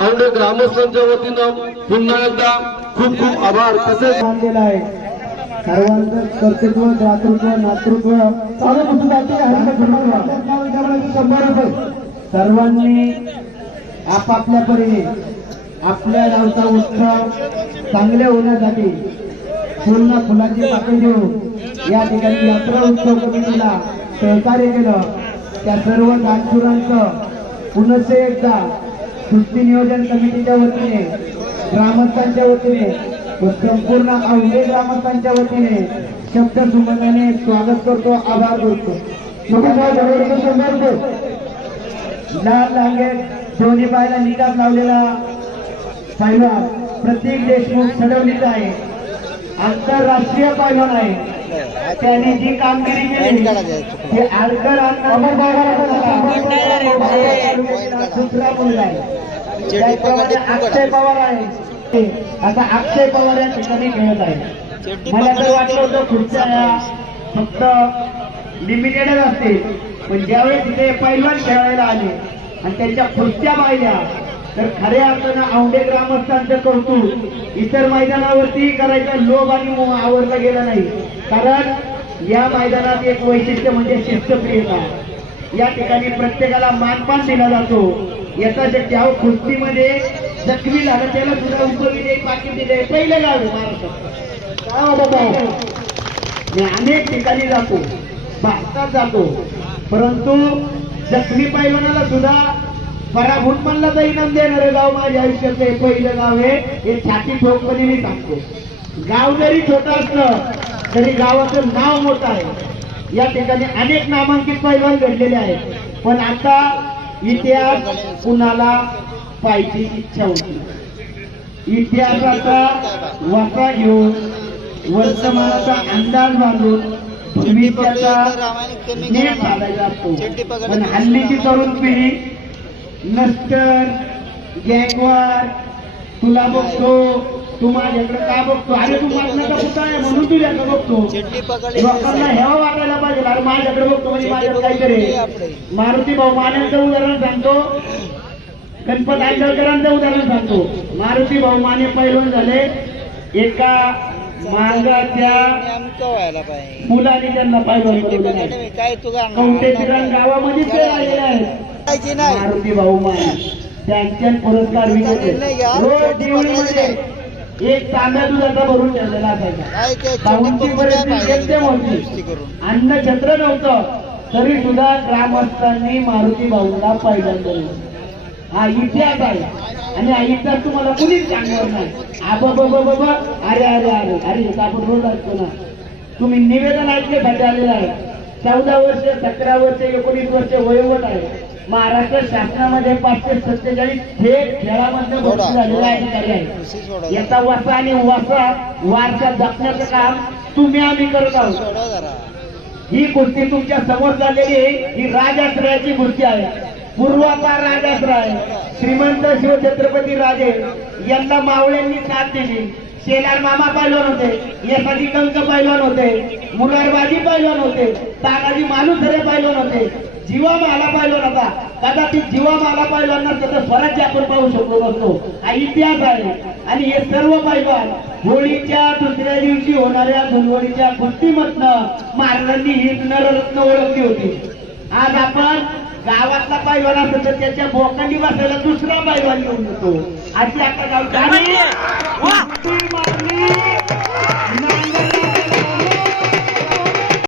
औंढे ग्रामस्थांच्या वतीनं पुन्हा एकदा खूप खूप आभार. तसेच सर्वांचं कर्तृत्व दातृत्व नातृत्व सर्वांनी आपापल्या परीने आपल्या गावचा उत्सव चांगले होण्यासाठी फुलना फुलाची पाकळी देऊन या ठिकाणी यात्रा उत्सव कमिटीला सहकार्य केलं. त्या सर्व दानशूरांचं पुनश्च एकदा सुट्टी नियोजन कमिटीच्या वतीने ग्रामस्थांच्या वतीने व संपूर्ण औंढे ग्रामस्थांच्या वतीने शब्द सुमनाने स्वागत करतो, आभार करतो. लाल लांगे दोन्ही पायाला निकाल लावलेला पैलवान प्रतीक देशमुख सडवलीचा आहे. आंतरराष्ट्रीय पैलवान आहे. त्यांनी जी कामगिरी केली हे आळकर दुसरा मुलगा आहे. त्याप्रमाणे अक्षय पवार आहे. आता अक्षय पवार या ठिकाणी खेळत आहे. मला तर वाटलं होतं खुर्च्या फक्त लिमिटेडच असते, पण ज्यावेळेस तिथे पैलवान खेळायला आले आणि त्यांच्या खुर्च्या पाहिल्या तर खऱ्या अर्थानं औंढे ग्रामस्थांचं कौतुक इतर मैदानावरती करायचा लोभ आणि मोह आवरला गेला नाही. कारण या मैदानात एक वैशिष्ट्य म्हणजे शिस्तप्रियता. या ठिकाणी प्रत्येकाला मानपान दिला जातो. याचा ज्या कुस्तीमध्ये जखमी झाला त्याला सुद्धा उपविले पाकिट दिले. पहिलं गाव महाराष्ट्रात मी अनेक ठिकाणी जातो, भारतात जातो, परंतु जखमी पैलवानाला सुद्धा पराभूत म्हणला इनाम देणारं गाव माझ्या आयुष्याचं हे पहिलं गाव आहे. हे छाती ठोकपणे मी सांगतो. गाव जरी छोटं असलं तरी गावाचं नाव मोठं आहे. या ठिकाणी अनेक नामांकित पैलवान घडलेले आहेत, पण आता इतिहास कुणाला पाहिजे इच्छा होती. इतिहासाचा वसा घेऊन वर्तमानाचा अंदाज बांधून भविष्याचा नेम साधायचा असतो. पण हल्लीची तरुण पिढी नस्टर गँगवार तुला बघतो, तू माझ्याकडे का बघतो, अरे तू माझ्याकडे कुठं आहे म्हणून तुझ्याकडे बघतो. लोकांना हेवा वाटायला पाहिजे, अरे माझ्याकडे बघतो म्हणजे माझ्याकडे काहीतरी. मारुती भाऊ मानेचं उदाहरण सांगतो, गणपत आंदळकरांचं उदाहरण सांगतो. मारुती भाऊ माने पैलवान झाले. एका मार्गाच्या मुलाने त्यांना पैलवान बनवलं. कवटेश्वर गावामध्ये ते आलेले आहेत मारुती भाऊ माने. त्यांच्या पुरस्कार विजेते. रोज देवळीमध्ये एक तांब्या दुधाचा भरून ठेवलेला असायचा. गावांची परिस्थिती एकदम होती, अन्न छत्र नव्हतं, तरी सुद्धा ग्रामस्थांनी मारुती भाऊला पैलवान बनवलं. हा इतिहास आहे आणि हा इतिहास तुम्हाला कुणीच सांगणार नाही. बाबा अरे अरे अरे अरे आपण रोज असतो ना. तुम्ही निवेदन ऐकण्यासाठी आलेलं आहे. 14 वर्ष 17 वर्ष 19 वर्ष वयोगट आहे. महाराष्ट्र शासनामध्ये 547 थेट खेळामधनं भरती झालेला अधिकारी आहे. याचा वसा आणि वारसा जपण्याचं काम तुम्ही आम्ही करत आहोत. ही कुस्ती तुमच्या समोर चाललेली आहे. ही राजाश्रयाची कुस्ती आहे. पूर्वापार राजाश्रय श्रीमंत शिवछत्रपती राजे यांना मावळ्यांनी साथ दिली. शेलार मामा पैलवान होते, यासाठी कंक पैलवान होते, मुरारबाजी पैलवान होते, तानाजी मालुसरे पैलवान होते, जीवा माला पैलवान होता. कदाचित जीवा माला पैलवान नसतं तर स्वराज्य आपण पाहू शकलो नसतो. हा इतिहास आहे. आणि हे सर्व पैलवान होळीच्या दुसऱ्या दिवशी होणाऱ्या धुलवडीच्या कुस्तीमधनं महाराजांनी ही नररत्न ओळखली होती. आज आपण गावातला पैलवान असतो तर त्याच्या बोकांडी बसायला दुसरा पैलवान घेऊन येतो. अशी आता गाव